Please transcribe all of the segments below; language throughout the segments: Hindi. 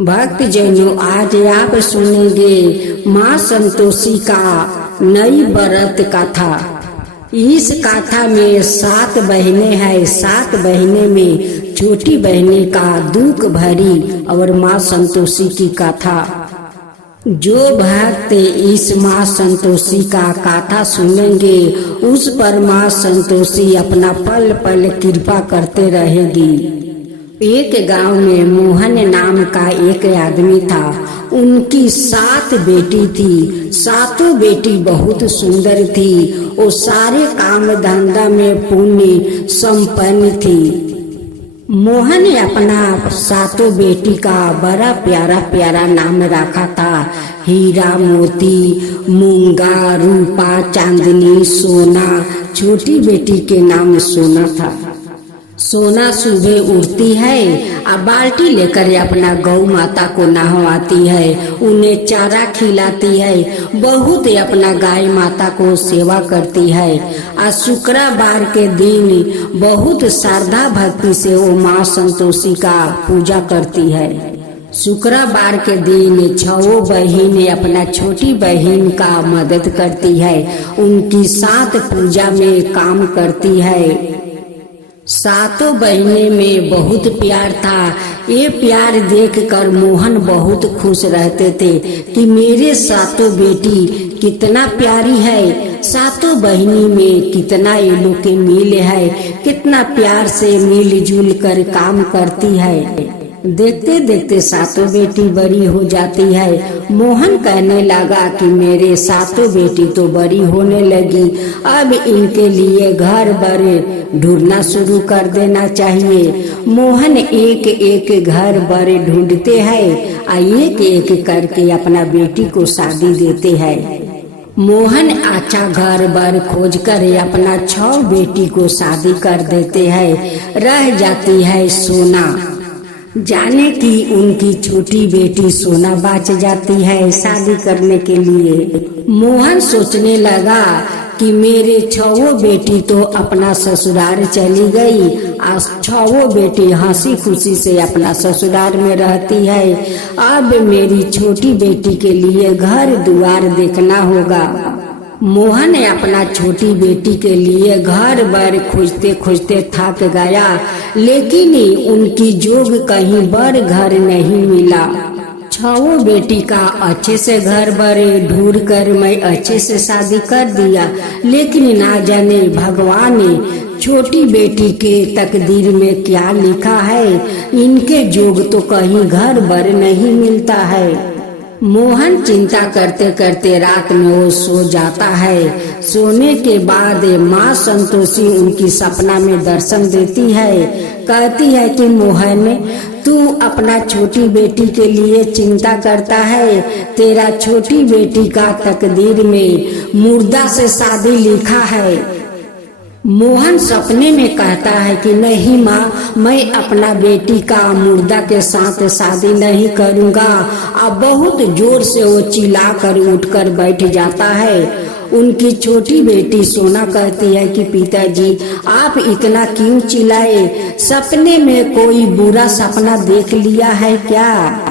भक्त जनों, आज आप सुनेंगे माँ संतोषी का नई व्रत कथा। इस कथा में 7 बहनें हैं। 7 बहनें में छोटी बहनें का दुख भरी और माँ संतोषी की कथा। जो भक्त इस माँ संतोषी का कथा सुनेंगे उस पर माँ संतोषी अपना पल पल कृपा करते रहेगी। एक गांव में मोहन नाम का एक आदमी था। उनकी 7 बेटी थी। 7 बेटी बहुत सुंदर थी। वो सारे काम धंधा में पुण्य संपन्न थी। मोहन ने अपना 7 बेटी का बड़ा प्यारा प्यारा नाम रखा था। हीरा, मोती, मूंगा, रूपा, चांदनी, सोना। छोटी बेटी के नाम सोना था। सोना सुबह उठती है और बाल्टी लेकर अपना गौ माता को नहवाती है, उन्हें चारा खिलाती है, बहुत अपना गाय माता को सेवा करती है। और शुक्रवार के दिन बहुत श्रद्धा भक्ति से वो माँ संतोषी का पूजा करती है। शुक्रवार के दिन 6 बहनें अपना छोटी बहन का मदद करती है, उनकी साथ पूजा में काम करती है। 7 बहनें में बहुत प्यार था। ये प्यार देखकर मोहन बहुत खुश रहते थे कि मेरे 7 बेटी कितना प्यारी है। 7 बहनी में कितना ये लोग के मिल है, कितना प्यार से मिलजुल कर काम करती है। देखते देखते 7 बेटी बड़ी हो जाती है। मोहन कहने लगा कि मेरे 7 बेटी तो बड़ी होने लगी, अब इनके लिए घर बड़े ढूंढना शुरू कर देना चाहिए। मोहन एक एक घर बड़े ढूंढते हैं और एक एक करके अपना बेटी को शादी देते हैं। मोहन अच्छा घर बार खोज कर अपना 6 बेटी को शादी कर देते हैं। रह जाती है सोना। जाने की उनकी छोटी बेटी सोना बच जाती है शादी करने के लिए। मोहन सोचने लगा कि मेरे 6 बेटी तो अपना ससुराल चली गई, आज 6 बेटी हंसी खुशी से अपना ससुराल में रहती है। अब मेरी छोटी बेटी के लिए घर द्वार देखना होगा। मोहन ने अपना छोटी बेटी के लिए घर बार खोजते खोजते थक गया, लेकिन उनकी जोग कहीं बड़ घर नहीं मिला। 6 बेटी का अच्छे से घर बार ढूंढ कर मैं अच्छे से शादी कर दिया, लेकिन ना जाने भगवान ने छोटी बेटी के तकदीर में क्या लिखा है, इनके जोग तो कहीं घर बार नहीं मिलता है। मोहन चिंता करते करते रात में वो सो जाता है। सोने के बाद माँ संतोषी उनकी सपना में दर्शन देती है। कहती है कि मोहन, तू अपना छोटी बेटी के लिए चिंता करता है, तेरा छोटी बेटी का तकदीर में मुर्दा से शादी लिखा है। मोहन सपने में कहता है कि नहीं माँ, मैं अपना बेटी का मुर्दा के साथ शादी नहीं करूँगा। अब बहुत जोर से वो चिल्ला कर उठकर बैठ जाता है। उनकी छोटी बेटी सोना कहती है कि पिताजी, आप इतना क्यों चिल्लाए? सपने में कोई बुरा सपना देख लिया है क्या?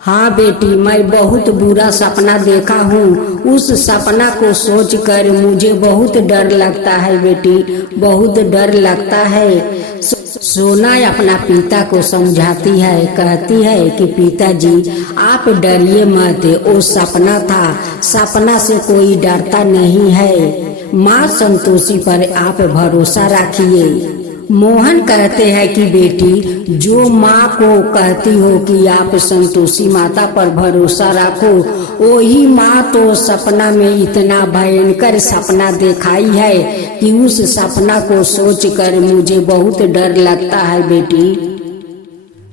हाँ बेटी, मैं बहुत बुरा सपना देखा हूँ। उस सपना को सोचकर मुझे बहुत डर लगता है बेटी, बहुत डर लगता है। सोना अपना पिता को समझाती है, कहती है कि पिताजी आप डरिए मत, वो सपना था, सपना से कोई डरता नहीं है। माँ संतोषी पर आप भरोसा रखिए। मोहन कहते हैं कि बेटी, जो माँ को कहती हो कि आप संतोषी माता पर भरोसा रखो, वही माँ तो सपना में इतना भयंकर सपना दिखाई है कि उस सपना को सोचकर मुझे बहुत डर लगता है बेटी।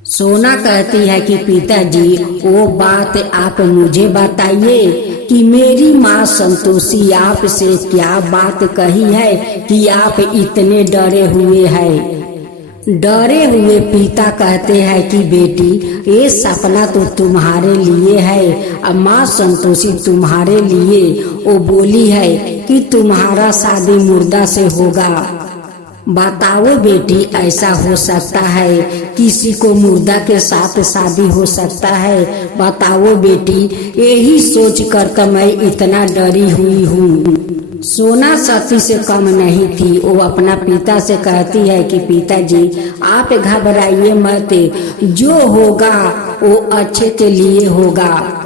सोना कहती है कि पिताजी, वो बात आप मुझे बताइए कि मेरी माँ संतोषी आपसे क्या बात कही है कि आप इतने डरे हुए हैं। डरे हुए पिता कहते हैं कि बेटी, ये सपना तो तुम्हारे लिए है। अब माँ संतोषी तुम्हारे लिए वो बोली है कि तुम्हारा शादी मुर्दा से होगा। बताओ बेटी, ऐसा हो सकता है? किसी को मुर्दा के साथ शादी हो सकता है? बताओ बेटी। यही सोच कर तो मैं इतना डरी हुई हूँ। सोना सती से कम नहीं थी। वो अपना पिता से कहती है कि पिताजी, आप घबराइए मत, जो होगा वो अच्छे के लिए होगा।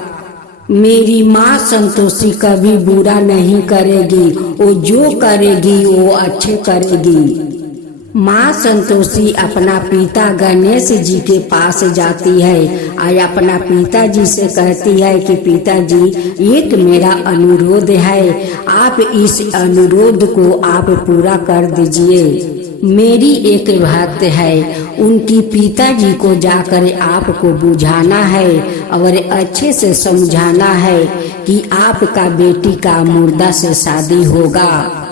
मेरी माँ संतोषी कभी बुरा नहीं करेगी, वो जो करेगी वो अच्छे करेगी। माँ संतोषी अपना पिता गणेश जी के पास जाती है और अपना पिताजी से कहती है कि पिताजी, एक मेरा अनुरोध है, आप इस अनुरोध को आप पूरा कर दीजिए। मेरी एक भक्त है, उनकी पिताजी को जाकर आपको बुझाना है और अच्छे से समझाना है कि आपका बेटी का मुर्दा से शादी होगा।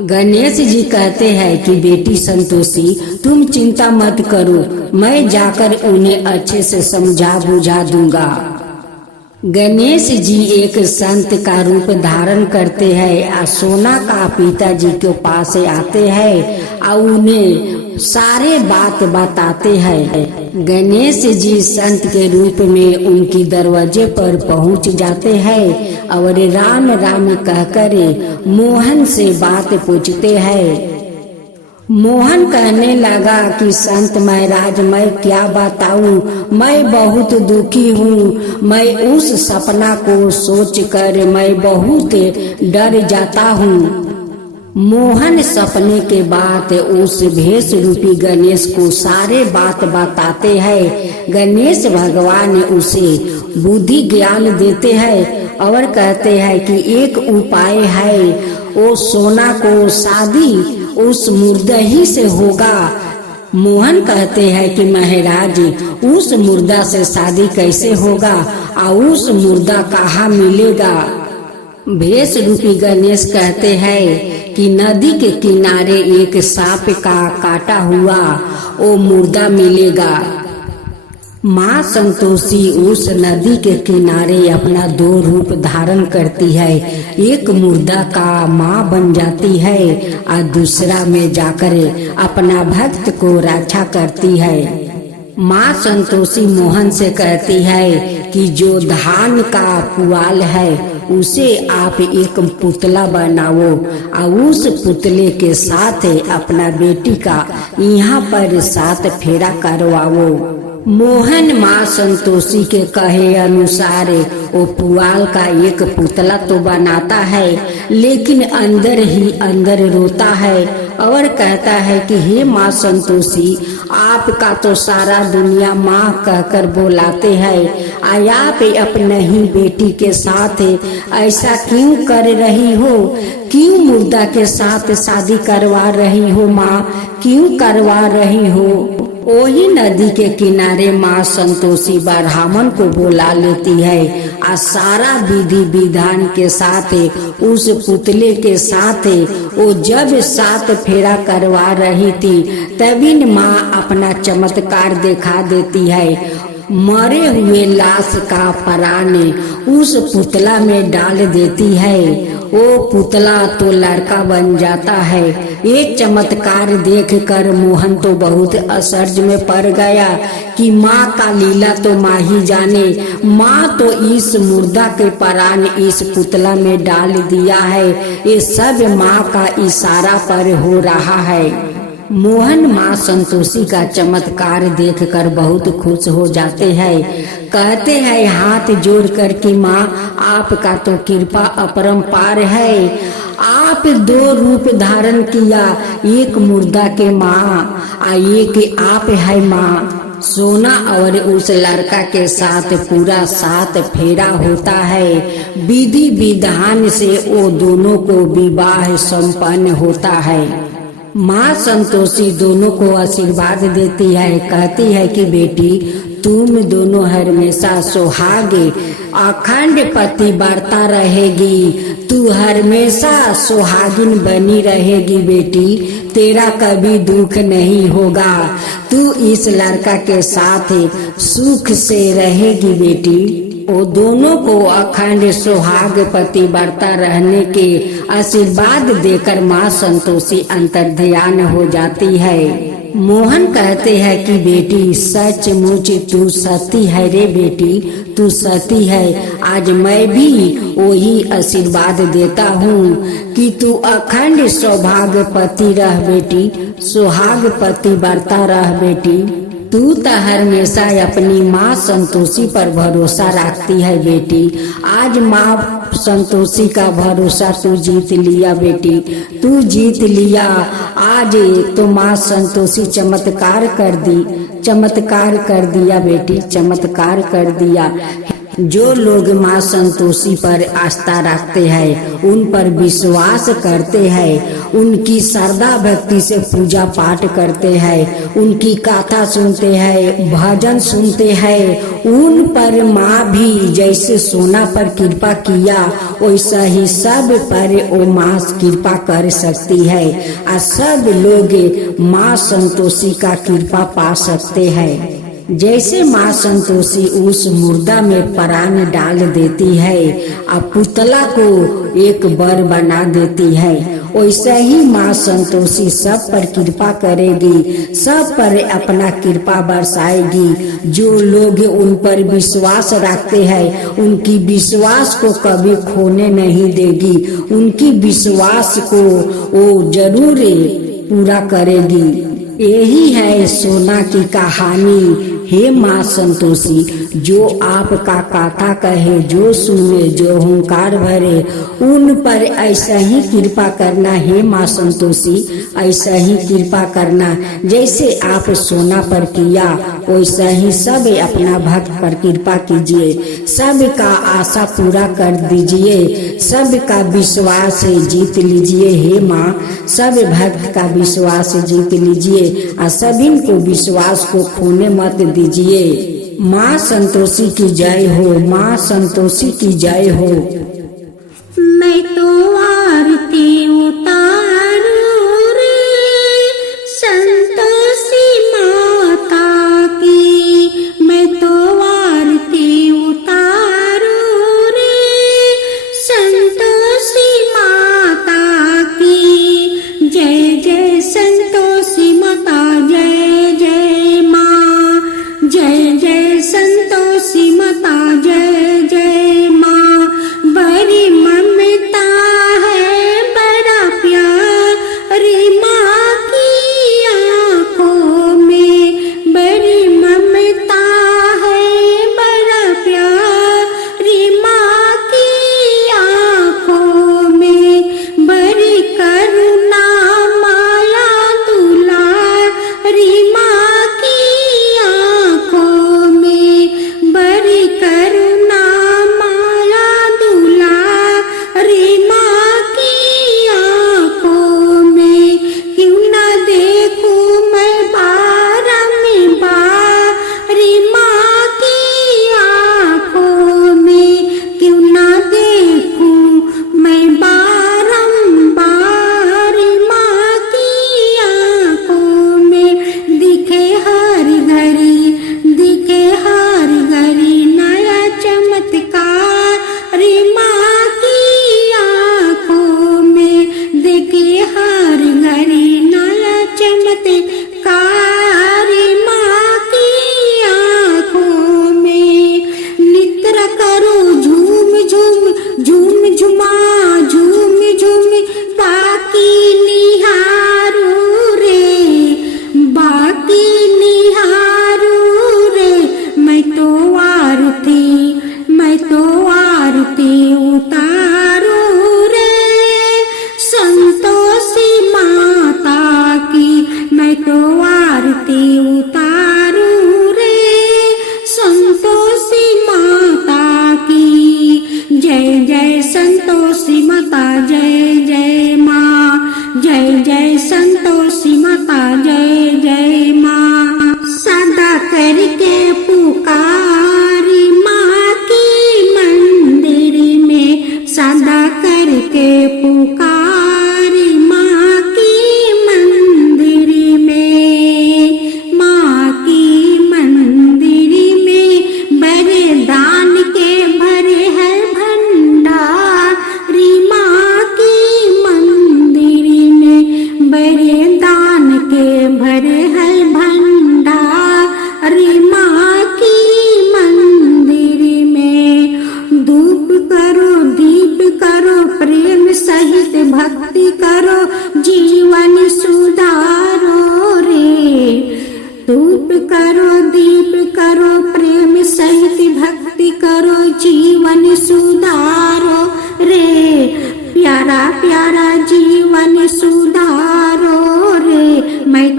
गणेश जी कहते हैं कि बेटी संतोषी, तुम चिंता मत करो, मैं जाकर उन्हें अच्छे से समझा बुझा दूंगा। गणेश जी एक संत का रूप धारण करते हैं और सोना का पिताजी के पास आते हैं और उन्हें सारे बात बताते हैं। गणेश जी संत के रूप में उनकी दरवाजे पर पहुंच जाते हैं और राम राम कहकर मोहन से बात पूछते हैं। मोहन कहने लगा कि संत महाराज, मैं क्या बताऊं, मैं बहुत दुखी हूँ। मैं उस सपना को सोचकर मैं बहुत डर जाता हूँ। मोहन सपने के बाद उस भेष रूपी गणेश को सारे बात बताते हैं। गणेश भगवान उसे बुद्धि ज्ञान देते हैं और कहते हैं कि एक उपाय है, वो सोना को शादी उस मुर्दा ही से होगा। मोहन कहते हैं कि महाराज, उस मुर्दा से शादी कैसे होगा और उस मुर्दा कहाँ मिलेगा? भेष रूपी गणेश कहते हैं कि नदी के किनारे एक सांप का काटा हुआ वो मुर्दा मिलेगा। माँ संतोषी उस नदी के किनारे अपना दो रूप धारण करती है। एक मुर्दा का माँ बन जाती है और दूसरा में जाकर अपना भक्त को रक्षा करती है। माँ संतोषी मोहन से कहती है कि जो धान का पुआल है उसे आप एक पुतला बनाओ और उस पुतले के साथ अपना बेटी का यहाँ पर 7 फेरा करवाओ। मोहन माँ संतोषी के कहे अनुसार वो पुआल का एक पुतला तो बनाता है, लेकिन अंदर ही अंदर रोता है और कहता है कि हे माँ संतोषी, आपका तो सारा दुनिया माँ कहकर बुलाते हैं, आप अपने ही बेटी के साथ ऐसा क्यों कर रही हो? क्यों मुर्दा के साथ शादी करवा रही हो माँ? क्यों करवा रही हो? वही नदी के किनारे माँ संतोषी ब्राह्मण को बुला लेती है और सारा विधि विधान के साथ उस पुतले के साथ वो जब 7 फेरा करवा रही थी तभी माँ अपना चमत्कार दिखा देती है। मरे हुए लाश का प्राण उस पुतला में डाल देती है। वो पुतला तो लड़का बन जाता है। ये चमत्कार देखकर मोहन तो बहुत आश्चर्य में पड़ गया कि माँ का लीला तो माँ ही जाने। माँ तो इस मुर्दा के प्राण इस पुतला में डाल दिया है। ये सब माँ का इशारा पर हो रहा है। मोहन माँ संतोषी का चमत्कार देखकर बहुत खुश हो जाते हैं। कहते हैं हाथ जोड़ कर कि माँ, आपका तो कृपा अपरंपार है। आप 2 रूप धारण किया, एक मुर्दा के माँ और एक आप है माँ। सोना और उस लड़का के साथ पूरा 7 फेरा होता है। विधि विधान से वो दोनों को विवाह संपन्न होता है। माँ संतोषी दोनों को आशीर्वाद देती है। कहती है कि बेटी, तुम दोनों हमेशा सुहागे अखंड पति बढ़ता रहेगी। तू हमेशा सुहागिन बनी रहेगी बेटी, तेरा कभी दुख नहीं होगा। तू इस लड़का के साथ सुख से रहेगी बेटी। वो दोनों को अखंड सुहाग पति बढ़ता रहने के आशीर्वाद देकर माँ संतोषी अंतर्ध्यान हो जाती है। मोहन कहते हैं कि बेटी सचमुच तू सती है रे बेटी, तू सती है। आज मैं भी वही आशीर्वाद देता हूँ कि तू अखंड सौभाग्यपति रह बेटी, सुहागपति बढ़ता रह बेटी। तू तो हमेशा अपनी माँ संतोषी पर भरोसा रखती है बेटी। आज माँ संतोषी का भरोसा तू जीत लिया बेटी, तू जीत लिया। आज तो माँ संतोषी चमत्कार कर दी, चमत्कार कर दिया बेटी, चमत्कार कर दिया। जो लोग माँ संतोषी पर आस्था रखते हैं, उन पर विश्वास करते हैं, उनकी श्रद्धा भक्ति से पूजा पाठ करते हैं, उनकी कथा सुनते हैं, भजन सुनते हैं, उन पर माँ भी जैसे सोना पर कृपा किया वैसा ही सब पर वो माँ कृपा कर सकती है और सब लोग माँ संतोषी का कृपा पा सकते हैं। जैसे माँ संतोषी उस मुर्दा में प्राण डाल देती है और पुतला को एक बर बना देती है, वैसे ही माँ संतोषी सब पर कृपा करेगी, सब पर अपना कृपा बरसाएगी। जो लोग उन पर विश्वास रखते हैं, उनकी विश्वास को कभी खोने नहीं देगी, उनकी विश्वास को वो जरूर पूरा करेगी। यही है सोना की कहानी। हे माँ संतोषी, जो आपका कथा कहे, जो सुने, जो हुंकार भरे, उन पर ऐसा ही कृपा करना। हे माँ संतोषी, ऐसा ही कृपा करना। जैसे आप सोना पर किया वैसा ही सब अपना भक्त पर कृपा कीजिए, सबका आशा पूरा कर दीजिए, सबका विश्वास जीत लीजिए। हे माँ, सब भक्त का विश्वास जीत लीजिए और सभी को विश्वास को खोने मत दीजिए। माँ संतोषी की जय हो, माँ संतोषी की जय हो। मैं तो आरती उतारूं रे संतोषी माता की, मैं तो आरती उतारूं रे संतोषी माता की। जय जय संतोषी माता, जय जय माँ, जय जय संतोषी माता, जय जय माँ। बड़ी ममता है, बड़ा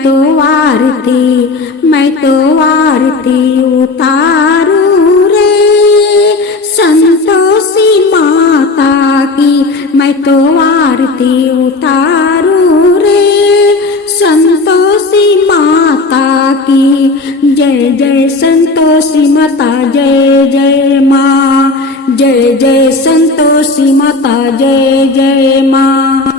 तो आरती उतारूं रे संतोषी माता की, मैं तो आरती उतारूं रे संतोषी माता की। जय जय संतोषी माता, जय जय माँ, जय जय संतोषी माता, जय जय माँ।